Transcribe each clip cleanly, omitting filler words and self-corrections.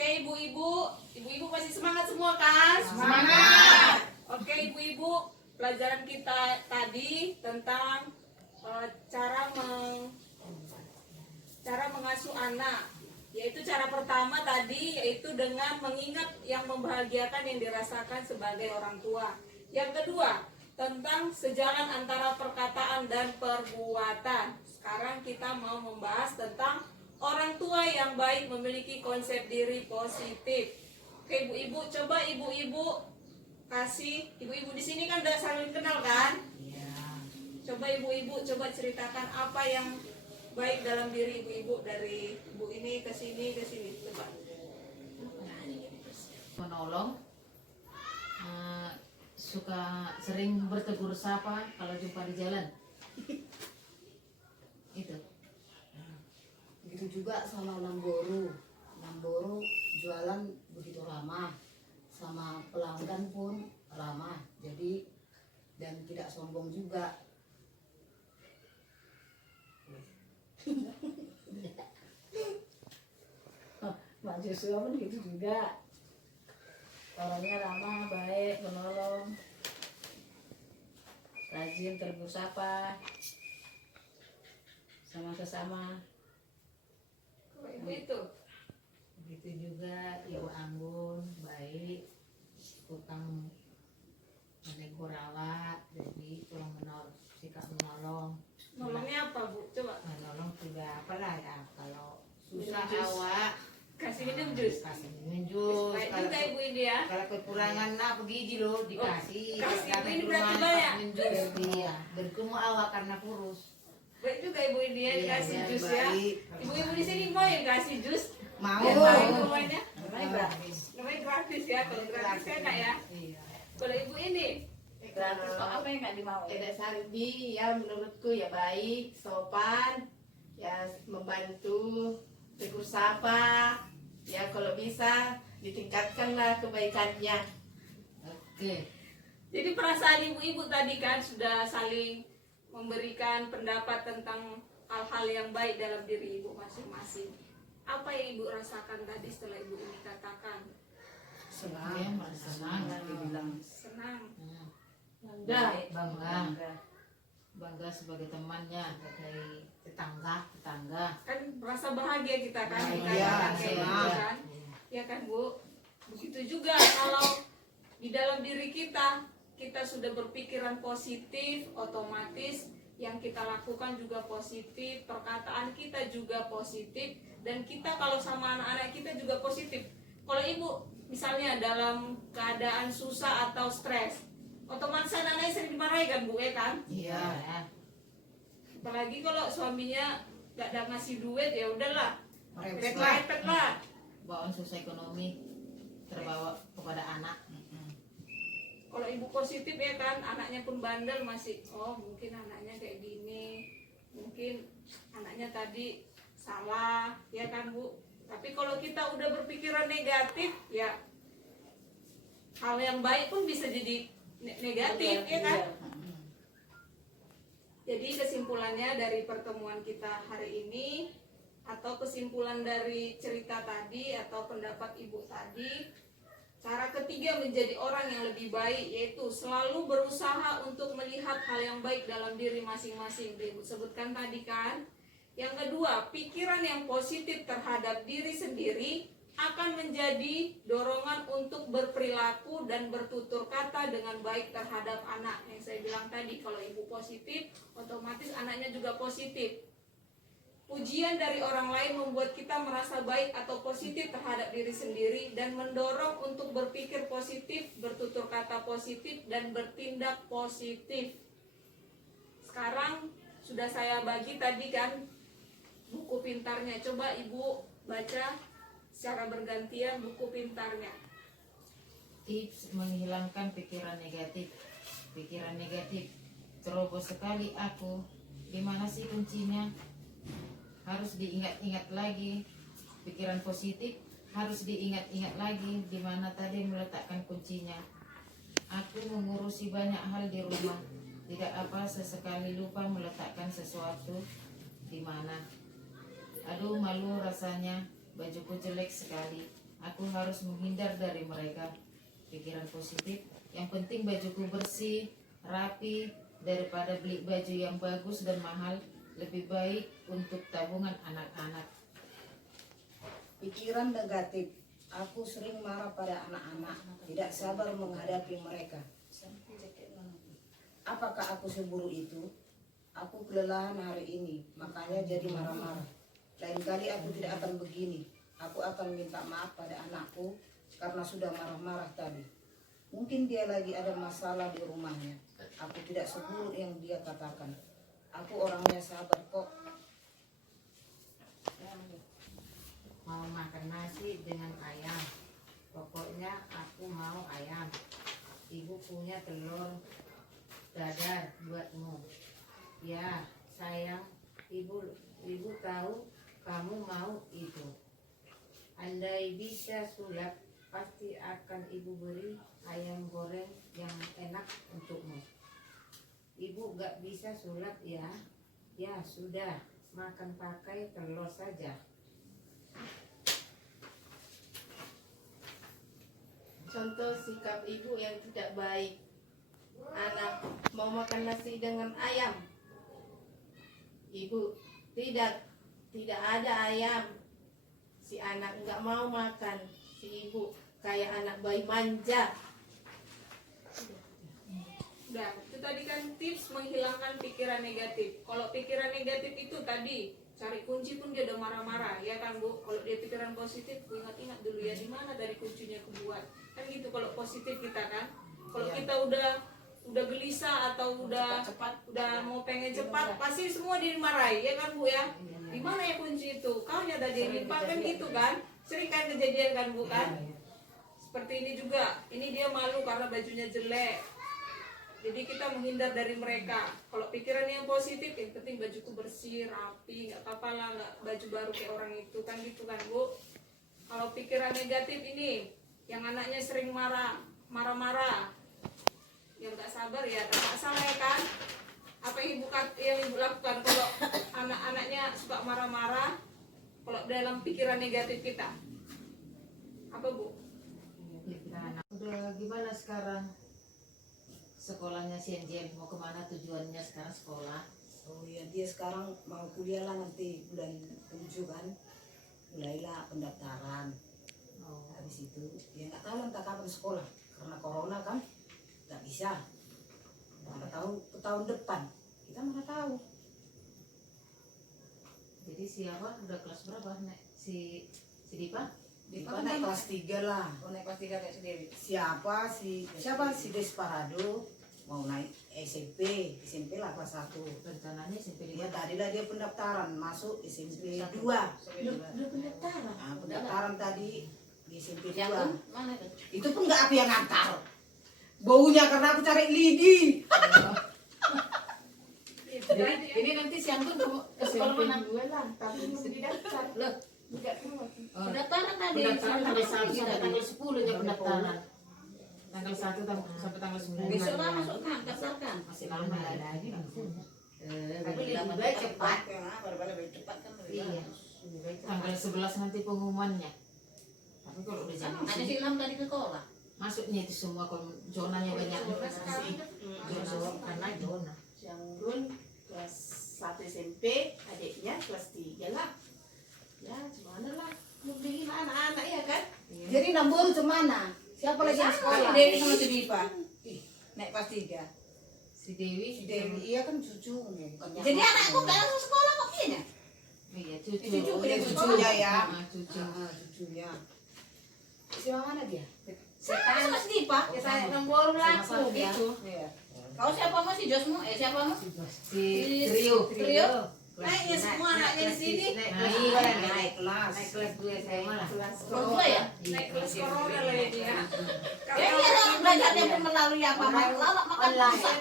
Oke ibu-ibu, ibu-ibu masih semangat semua kan? Semangat. Oke ibu-ibu, pelajaran kita tadi tentang cara mengasuh anak. Yaitu cara pertama tadi yaitu dengan mengingat yang membahagiakan yang dirasakan sebagai orang tua. Yang kedua, tentang sejalan antara perkataan dan perbuatan. Sekarang kita mau membahas tentang orang tua yang baik memiliki konsep diri positif. Oke ibu-ibu, coba ibu-ibu kasih, ibu-ibu di sini kan udah saling kenal kan? Iya. Coba ibu-ibu coba ceritakan apa yang baik dalam diri ibu-ibu, dari ibu ini ke sini coba. Menolong, suka sering bertegur sapa kalau jumpa di jalan. Itu. Begitu juga sama Namboro jualan begitu ramah, sama pelanggan pun ramah, jadi dan tidak sombong juga. Mbak Joshua pun gitu juga, orangnya ramah, baik, menolong, rajin tegur sapa sama sesama. Kalau ibu itu Begitu juga Ibu Anggun, baik, tukang menegur awak, jadi tukang sikap menolong. nolongnya apa bu? Coba Menolong juga apalah ya, kalau susah Minum jus. awak kasih minum jus. kasih minum jus. Baik juga ibu ini ya. Kalau kekurangan apa gizi loh dikasih. kasih Kalau ini berarti kekurangan banyak. minum jus, iya. Berkumur awak karena kurus. Baik juga ibu ini ya, Iya, dikasih iya, jus ya. baik. Ibu-ibu di sini mau yang kasih jus? Mau. Yang lain namanya? Namanya gratis. Namanya gratis ya. Kalau gratis kan enggak ya. Iya. Kalau ibu ini Gratis kok, apa yang nggak dimau? Tidak Sardi ya, menurutku ya baik, sopan, ya membantu, tegur sapa, ya kalau bisa ditingkatkanlah kebaikannya. Oke. jadi perasaan ibu-ibu tadi kan sudah saling memberikan pendapat tentang hal-hal yang baik dalam diri ibu masing-masing. Apa yang ibu rasakan tadi setelah ibu ini katakan? Senang, Iya, senang. dibilang Senang. Baik, bangga sebagai temannya, sebagai tetangga. Kan merasa bahagia kita kan Bahagia, dikatakan kayak gitu senang. kan. Ya kan Bu? Begitu juga kalau di dalam diri kita sudah berpikiran positif, otomatis yang kita lakukan juga positif, perkataan kita juga positif, dan kita kalau sama anak-anak kita juga positif. Kalau ibu misalnya dalam keadaan susah atau stres, otomatis anak-anaknya sering dimarahi kan Bu ya kan? Iya. Apalagi kalau suaminya gak ada ngasih duit, ya udahlah, Merepet repet lah. bawaan sosial ekonomi terbawa kepada anak. Kalau ibu positif ya kan, anaknya pun bandel masih, oh mungkin anaknya kayak gini, mungkin anaknya tadi salah, ya kan Bu. Tapi kalau kita udah berpikiran negatif, ya hal yang baik pun bisa jadi negatif, ya kan. Jadi kesimpulannya dari pertemuan kita hari ini, atau kesimpulan dari cerita tadi atau pendapat ibu tadi, cara ketiga menjadi orang yang lebih baik yaitu selalu berusaha untuk melihat hal yang baik dalam diri masing-masing. Ibu sebutkan tadi kan. Yang kedua, pikiran yang positif terhadap diri sendiri akan menjadi dorongan untuk berperilaku dan bertutur kata dengan baik terhadap anak. Yang saya bilang tadi, kalau ibu positif, otomatis anaknya juga positif. Pujian dari orang lain membuat kita merasa baik atau positif terhadap diri sendiri dan mendorong untuk berpikir positif, bertutur kata positif, dan bertindak positif. Sekarang sudah saya bagi tadi kan buku pintarnya. Coba ibu baca secara bergantian buku pintarnya. Tips menghilangkan pikiran negatif. Pikiran negatif terobos sekali aku. Di mana sih kuncinya? Harus diingat-ingat lagi. Pikiran positif harus diingat-ingat lagi. Di mana tadi meletakkan kuncinya? Aku mengurusi banyak hal di rumah. Tidak apa sesekali lupa meletakkan sesuatu di mana. Aduh malu rasanya, bajuku jelek sekali. Aku harus menghindar dari mereka. Pikiran positif, yang penting bajuku bersih, rapi, daripada beli baju yang bagus dan mahal, lebih baik untuk tabungan anak-anak. Pikiran negatif, aku sering marah pada anak-anak, tidak sabar menghadapi mereka. Apakah aku seburuk itu? Aku kelelahan hari ini, makanya jadi marah-marah. Lain kali aku tidak akan begini. Aku akan minta maaf pada anakku karena sudah marah-marah tadi. Mungkin dia lagi ada masalah di rumahnya. Aku tidak seburuk yang dia katakan. Aku orangnya sabar kok. Mau makan nasi dengan ayam. Pokoknya aku mau ayam. Ibu punya telur dadar buatmu. Ya sayang, ibu tahu kamu mau itu. Andai bisa sulap, pasti akan ibu beri ayam goreng yang enak untukmu. Ibu gak bisa sulap ya. Ya sudah, makan pakai telur saja. Contoh sikap ibu yang tidak baik. Anak mau makan nasi dengan ayam. Ibu, tidak ada ayam. Si anak nggak mau makan. Si ibu kayak anak bayi manja. Udah, itu tadi kan tips menghilangkan pikiran negatif. Kalau pikiran negatif itu tadi cari kunci pun dia udah marah-marah, ya kan Bu? Kalau dia pikiran positif, ingat-ingat dulu ya di mana dari kuncinya kebuat. Kan gitu kalau positif kita kan. Kalau kita udah gelisah atau udah mau pengen cepat, pasti semua dimarahi, ya kan Bu ya? Di mana ya kunci itu? Kau ya tadi lupa kan gitu kan? Sering kan kejadian kan Bu kan? Seperti ini juga. Ini dia malu karena bajunya jelek. Jadi kita menghindar dari mereka. Kalau pikiran yang positif, yang penting bajuku bersih, rapi, nggak apa-apa lah, nggak baju baru kayak orang itu kan gitu kan Bu. Kalau pikiran negatif ini, yang anaknya sering marah-marah, yang nggak sabar ya terpaksa ya kan. Apa yang ibu lakukan kalau anak-anaknya suka marah-marah? Kalau dalam pikiran negatif kita, apa Bu? Udah gimana sekarang? Sekolahnya si Anjian mau kemana, tujuannya sekarang sekolah? Oh iya, dia sekarang mau kuliah lah nanti bulan 7 kan. Mulailah pendaftaran. Habis itu ya nggak tahu lah entah kapan sekolah karena corona kan nggak bisa. Mana tahu ke tahun depan, kita mana tahu. Jadi siapa udah kelas berapa nek? Si Dipa? Dipa naik kelas 3 lah. Oh, naik kelas 3 kayak sendiri. Siapa si Desparado mau naik SMP lah kelas 1. Rencananya SMP Dia 5. tadi lah dia pendaftaran masuk SMP 2. Udah pendaftaran. Nah, pendaftaran tadi di SMP 2. Yang pun mana itu? Itu pun nggak aku yang ngantar. Baunya karena aku cari lidi. Ini nanti siang tuh ke sekolah SMP mana? 2 lah, tapi belum didaftar. Loh, Enggak tahu. pendaftaran tadi. Pendaftaran tanggal 1 sampai tanggal 10 ya pendaftaran. Tanggal 1 sampai tanggal 9. Besok lah masuk kan, daftarkan. Masih lama lagi kan. Tapi lebih baik cepat. Lebih cepat kan lebih Iya. bagus. Lebih baik cepat. Tanggal 11 nanti pengumumannya. Tapi kalau udah jam Ada si Ilham tadi ke sekolah. masuknya itu semua kalau zonanya banyak. Zona karena zona. Yang Gun kelas 1 SMP, adiknya kelas 3 lah. Ya, gimana lah. Membeli anak-anak ya kan? Jadi Nambur kemana? Siapa lagi yang sekolah? Dewi sama si Dipa. Naik kelas 3. Si Dewi. Si Dewi, iya kan cucunya. bukannya Jadi anakku. anakku gak langsung sekolah kok kayaknya. Iya, cucu. Cucu, Oh, dia iya, cucunya ya. Cucu. Cucunya. Si mana dia? Sekarang sama si Dipa. Ya saya nomor lah Sama-sama ya. gitu. Iya. Kau siapa mau si Josmu? Siapa mau? Si Trio. Naiknya semua anaknya di sini. Naik kelas. Naik kelas 2 SMA lah. Kelas Kelas 2 ya? Naik kelas corona lah ya dia. Ya iya dong, belajarnya pun melalui apa? Lawak makan susah.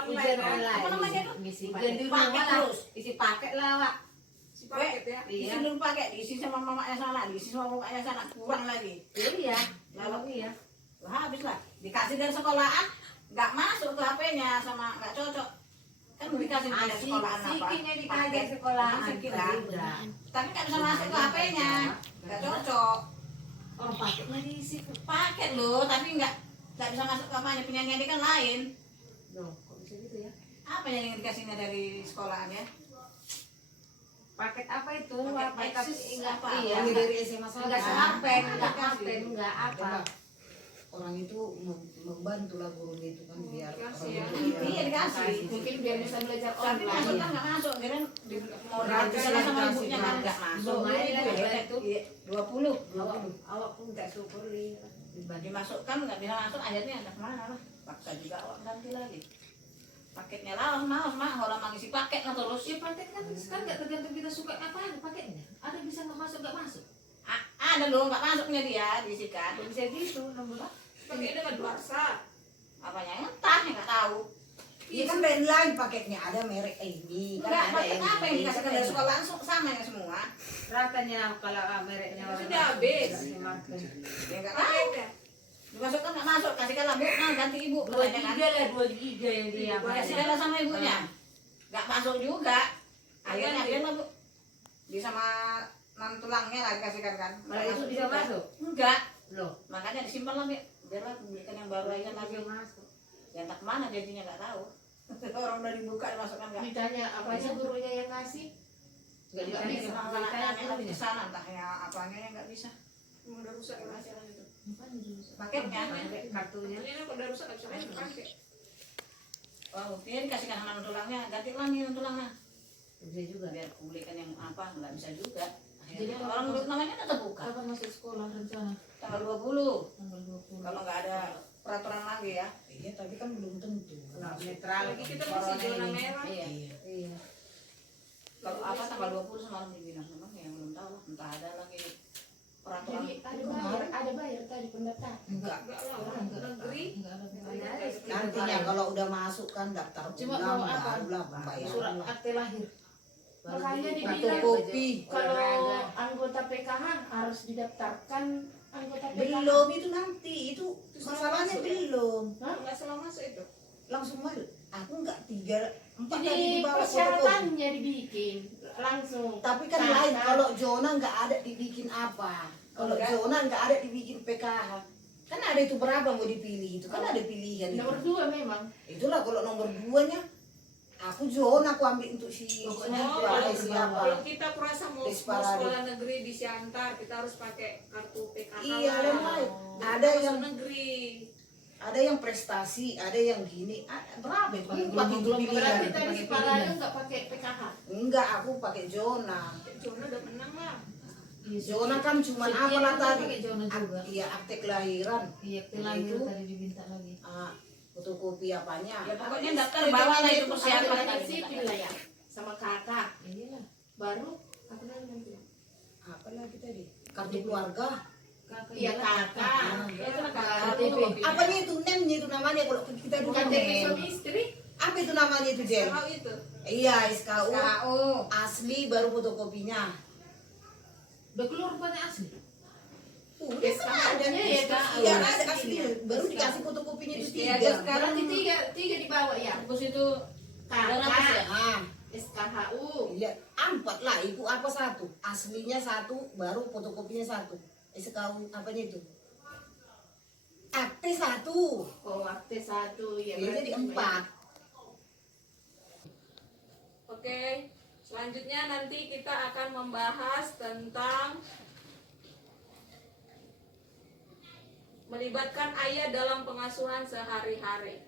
Online kan? Apa namanya itu? Ngisi Ujian di rumah terus. Isi paket lah, Wak. Si paket ya. Diisi dulu pakai, diisi sama mamanya sana, diisi sama bapaknya sana, kurang lagi. Iya. Lalu iya. Wah habis lah, dikasih dari sekolahan, nggak masuk ke HP-nya sama nggak cocok. Kan dikasih dari sekolahan apa? Paket sekolahan. Sikit lah. Tapi nggak bisa masuk ke HP-nya, nggak cocok. Orang diisi paket loh, tapi nggak bisa masuk kampanye. Penyanyi kan lain. Loh, kok bisa gitu ya? Apa yang dikasihnya dari sekolahannya? Paket apa itu? Paket eksis enggak apa? iya. Ini dari SMA satu. Enggak HP, enggak HP, enggak apa. Coba. Orang itu membantu lah guru itu kan biar Dikasih ya. orang itu Iya dikasih. Mungkin biar bisa belajar Tapi masuk online. kan nggak masuk, kira mau Gratis gratis lah, sama dikasih ibunya kan gratis. nggak masuk. Lumayan lah, Iya, itu. iya, 20. Awak pun enggak syukur li. Dimasukkan nggak bisa masuk, akhirnya ada kemana lah? Paksa juga awak ganti lagi. Paketnya lah, malas mah kalau mengisi paket lah terus. Ya paket kan sekarang nggak tergantung kita suka apa paketnya. Ada bisa nggak masuk nggak masuk. Ada loh nggak masuknya dia diisikan. Bisa gitu, nomor. Pakai dengan luarsa. Apanya entah nggak tahu. Iya kan brand lain paketnya ada merek ini kan Enggak, ada paket apa yang ini, dikasihkan kan dari ada. sekolah sama ya semua. Ratanya kalau mereknya Sudah orang habis. dimakan. Ya nggak tahu. Dimasukkan nggak masuk, kasihkan lah bu, nah ganti ibu. 2 Katanya kan. giga lah, 2 giga yang dia Kasihkan lah sama ibunya. Nggak masuk juga. Akhirnya akhirnya bu, di sama nan tulangnya lah dikasihkan kan. Malah itu bisa juga. masuk. Enggak, Loh, makanya disimpan lah bi. Biarlah belikan yang baru aja lagi. bisa masuk. Ya entah kemana jadinya nggak tahu. Orang udah dibuka dimasukkan nggak. Ditanya apanya gurunya yang ngasih? Enggak Nggak ditanya bisa. sama Ditanya ditanya lagi gurunya. ke sana entah ya apanya yang nggak bisa. Emang udah rusak ya hasilnya itu. Paketnya. Kartunya. Ini kalau udah rusak nggak bisa lagi pakai. Oh, dia dikasihkan sama tulangnya, ganti lagi tulangnya. Bisa juga. Biar belikan yang apa nggak bisa juga. Jadi Akhirnya orang namanya udah terbuka. Kapan masuk sekolah rencana? Tanggal 20 Tanggal 20. kalau nggak ada peraturan lagi ya. Iya tapi kan belum tentu. Nah, netral. Lagi kita masih Corona zona ini. merah. Iya. Iya. Kalau apa tanggal 20 semalam di dinas memang yang belum tahu lah. Entah ada lagi peraturan. Jadi ada bayar tadi pendaftar. Enggak. Enggak lah, orang negeri. Enggak ada. Nantinya kalau udah masuk kan daftar Cuma ulang bawa apa? barulah pembayaran Surat lah. akte lahir. Makanya dibilang Fotokopi. kalau anggota PKH harus didaftarkan anggota PKH. Belum itu nanti itu masalahnya belum. Enggak salah masuk itu. Langsung masuk. Aku enggak 4 tadi Jadi di bawah fotokopi. persyaratannya dibikin langsung. Tapi kan Nah, lain nah. kalau zona enggak ada dibikin apa. Kalau Enggak. zona enggak ada dibikin PKH. Kan ada itu berapa mau dipilih itu kan ada pilihan itu. Nomor 2 memang. Itulah kalau nomor 2-nya aku zona aku ambil untuk si Pokoknya Oh, siapa, kalau siapa. kalau kita merasa mau Desperado. sekolah negeri di Siantar, kita harus pakai kartu PKH. Iya, lah. dan lain. Jadi Ada masuk yang negeri. ada yang prestasi, ada yang gini. Berapa itu? Pakai Empat itu gelombang pilihan. Berarti Iya, tadi pakai Sepalayo pilihan. nggak pakai PKH. Enggak, aku pakai zona. Zona udah menang lah. Zona kan cuma Sekian apa lah itu tadi? pakai zona juga. Iya, akte kelahiran. Iya, akte lahir Itu. tadi diminta lagi. Fotokopi apanya? Ya pokoknya Habis daftar itu bawah lah itu itu persiapan ada- Apalagi tadi. sipil lah ya. Sama kakak. Iyalah. Baru apa lagi nanti? Apa lagi tadi? Kartu keluarga. Kakak Iya iyalah, kakak. Ya itu lah KTP. Apanya itu nemnya itu namanya kalau kita dulu Bukan dari nem. suami istri. Apa itu namanya itu Jen? Tahu itu. Iya, SKU. KO. Asli baru fotokopinya. Udah keluar rupanya asli. Udah kan ada. SKU-nya ya, Kak. Iya, ada asli. Baru dikasih fotokopinya itu Iya, 3. sekarang Berarti tiga dibawa ya. Terus itu ada apa Kakak, ya? Ah, SKHU. iya, 4 lah. Ibu apa 1? Aslinya 1, baru fotokopinya 1. SKU apanya itu? Akte 1. Oh, akte 1 ya. Iya, berarti jadi cuma 4. Oke, selanjutnya nanti kita akan membahas tentang melibatkan ayah dalam pengasuhan sehari-hari.